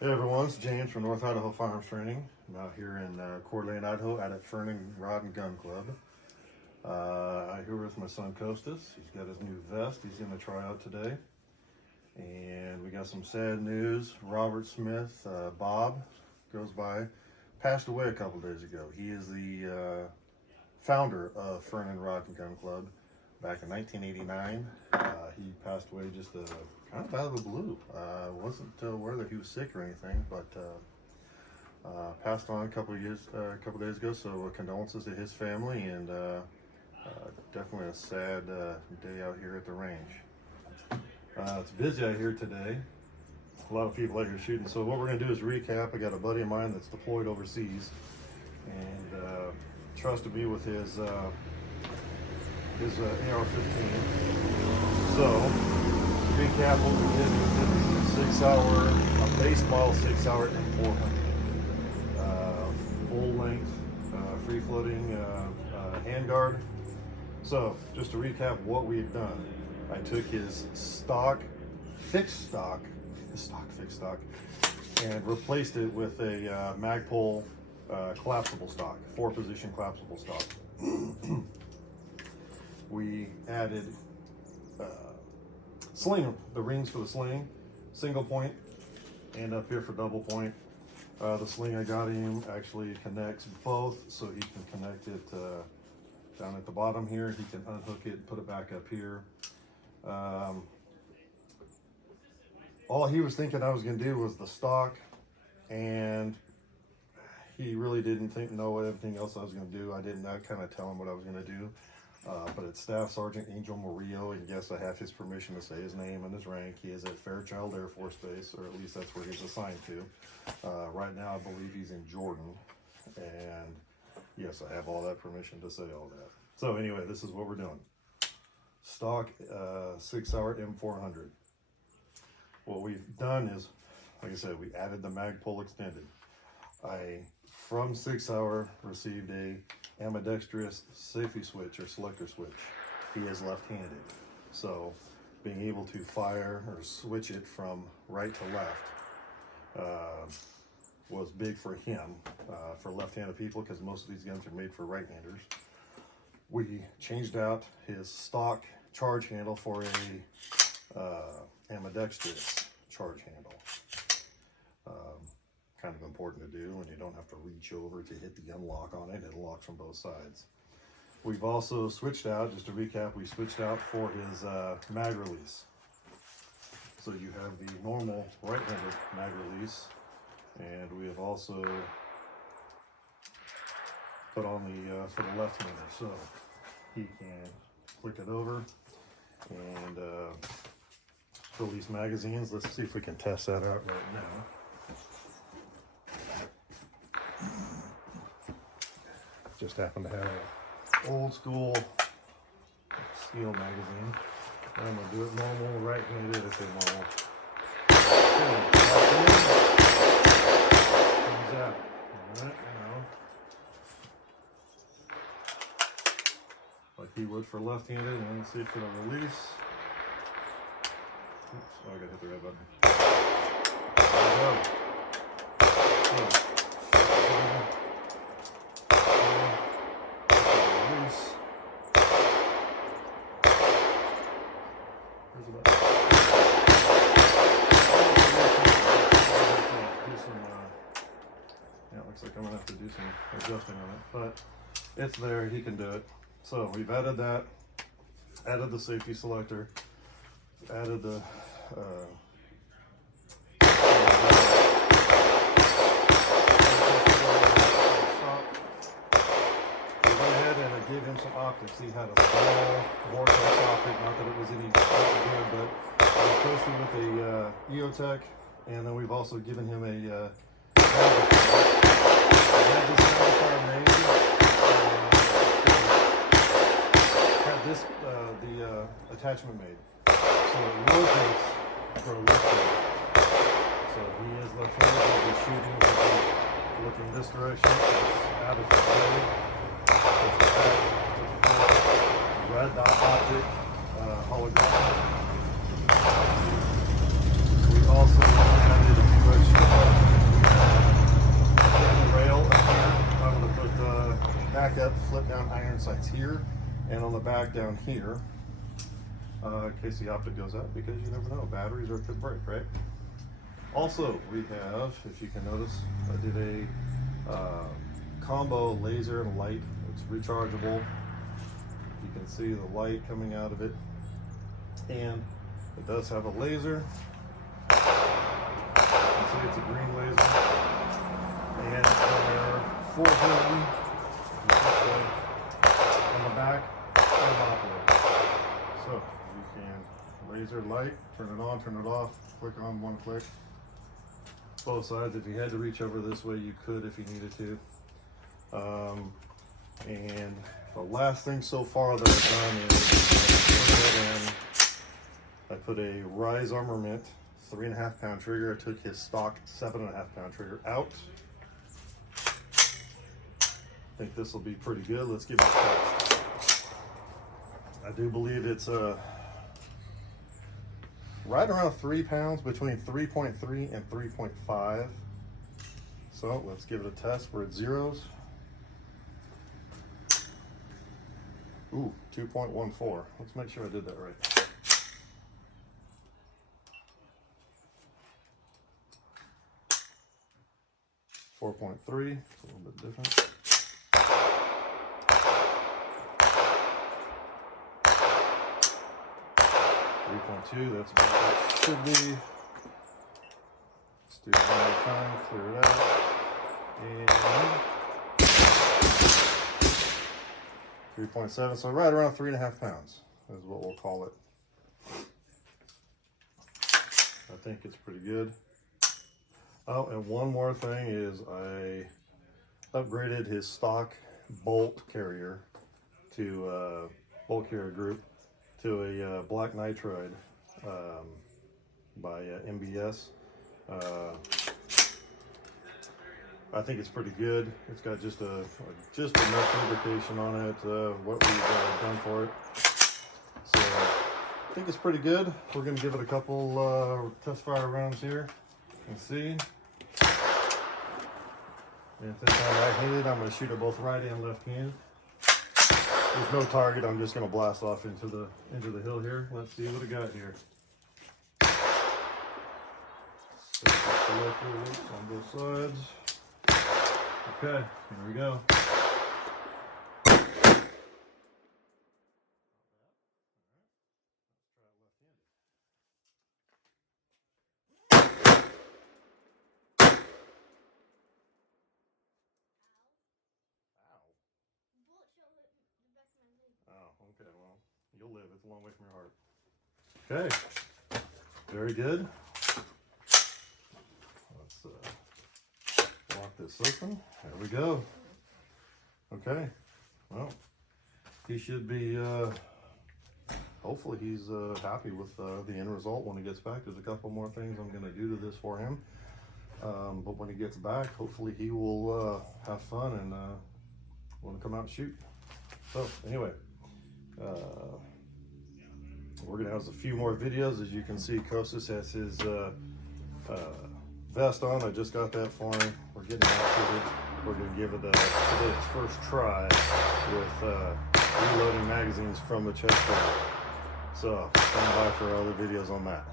Hey everyone, it's James from North Idaho Firearms Training. I'm out here in Coeur d'Alene, Idaho at Ferning Rod and Gun Club. I'm here with my son Costas. He's got his new vest. He's going to try out today. And we got some sad news. Robert Smith, Bob, goes by, passed away a couple days ago. He is the founder of Ferning Rod and Gun Club back in 1989. He passed away just kind of out of the blue. Wasn't aware that he was sick or anything, but passed on a couple days ago. So condolences to his family, and definitely a sad day out here at the range. It's busy out here today. A lot of people out here shooting. So what we're going to do is recap. I got a buddy of mine that's deployed overseas, and trusted me with his AR-15. So recap what we did with it. 6-hour, a base model 6-hour M400, full length, free floating handguard. So just to recap what we had done, I took his fixed stock, and replaced it with a Magpul collapsible stock, 4-position collapsible stock. We added sling, the rings for the sling, single point, and up here for double point. The sling I got him actually connects both, so he can connect it down at the bottom here. He can unhook it, put it back up here. All he was thinking I was going to do was the stock, and he really didn't know everything else I was going to do. I didn't kind of tell him what I was going to do. But it's Staff Sergeant Angel Murrillo, and yes, I have his permission to say his name and his rank. He is at Fairchild Air Force Base, or at least that's where he's assigned to. Right now, I believe he's in Jordan, and yes, I have all that permission to say all that. So anyway, this is what we're doing. Stock 6-hour M400. What we've done is, like I said, we added the Magpul extended. From 6-hour, received a ambidextrous safety switch or selector switch. He is left-handed, so being able to fire or switch it from right to left was big for him, for left-handed people, because most of these guns are made for right-handers. We changed out his stock charge handle for a ambidextrous charge handle. Kind of important to do, and you don't have to reach over to hit the unlock on it. It locks from both sides. We've also switched out, just to recap, we switched out for his mag release. So you have the normal right-handed mag release, and we have also put on the for the left-hander, so he can click it over and release magazines. Let's see if we can test that out right now. Just happen to have an old school steel magazine. I'm gonna do it normal, right-handed if they're normal. Comes out. Alright, now. Like he would for left-handed, and let's see if it'll release. Oops, oh, I gotta hit the red button. There we go. Looks like I'm gonna have to do some adjusting on it, but it's there, he can do it. So we've added that, added the safety selector, added the gave him some optics. He had a small vortex optic, not that it was any good, but I was posted with a EOTech, and then we've also given him a had this the attachment made, so it rotates for a left-handed. So he is left-handed. He'll be shooting looking this direction. It's out of his way. Red dot optic, holographic. We also added a had the flip down iron sights here and on the back down here, in case the optic goes out, because you never know, batteries or could break, right? Also, we have, if you can notice, I did a combo laser and light. It's rechargeable. You can see the light coming out of it, and it does have a laser. You can see it's a green laser, and there are 4 buttons on the back and operate. So you can laser light, turn it on, turn it off, click on one click. Both sides. If you had to reach over this way, you could if you needed to. And the last thing so far that I've done is I put a Rise Armament 3.5 pound trigger. I took his stock 7.5 pound trigger out. I think this will be pretty good. Let's give it a test. I do believe it's right around 3 pounds, between 3.3 and 3.5. So let's give it a test. We're at zeros. Ooh, 2.14. Let's make sure I did that right. .3, it's a little bit different. 3.2, that's about what it should be. Let's do it one more time, clear it out. And 3.7, so right around 3.5 pounds is what we'll call it. I think it's pretty good. Oh, and one more thing is I upgraded his stock bolt carrier to bolt carrier group to a black nitride by MBS. I think it's pretty good. It's got just enough lubrication on it, what we've done for it. So I think it's pretty good. We're gonna give it a couple test fire rounds here and see. And if this time right-handed, I'm gonna shoot it both right and left hand. There's no target. I'm just gonna blast off into the hill here. Let's see what we got here. Selector on both sides. Okay, here we go. Oh, okay, well, you'll live. It's a long way from your heart. Okay, very good. Let's lock this open. There we go. Okay, well, he should be, hopefully he's happy with the end result when he gets back. There's a couple more things I'm going to do to this for him. But when he gets back, hopefully he will have fun and want to come out and shoot. So anyway, we're gonna have a few more videos. As you can see, Kostas has his vest on. I just got that for him. We're getting outfitted. We're gonna give it today his first try with reloading magazines from the chest bag. So stand by for other videos on that.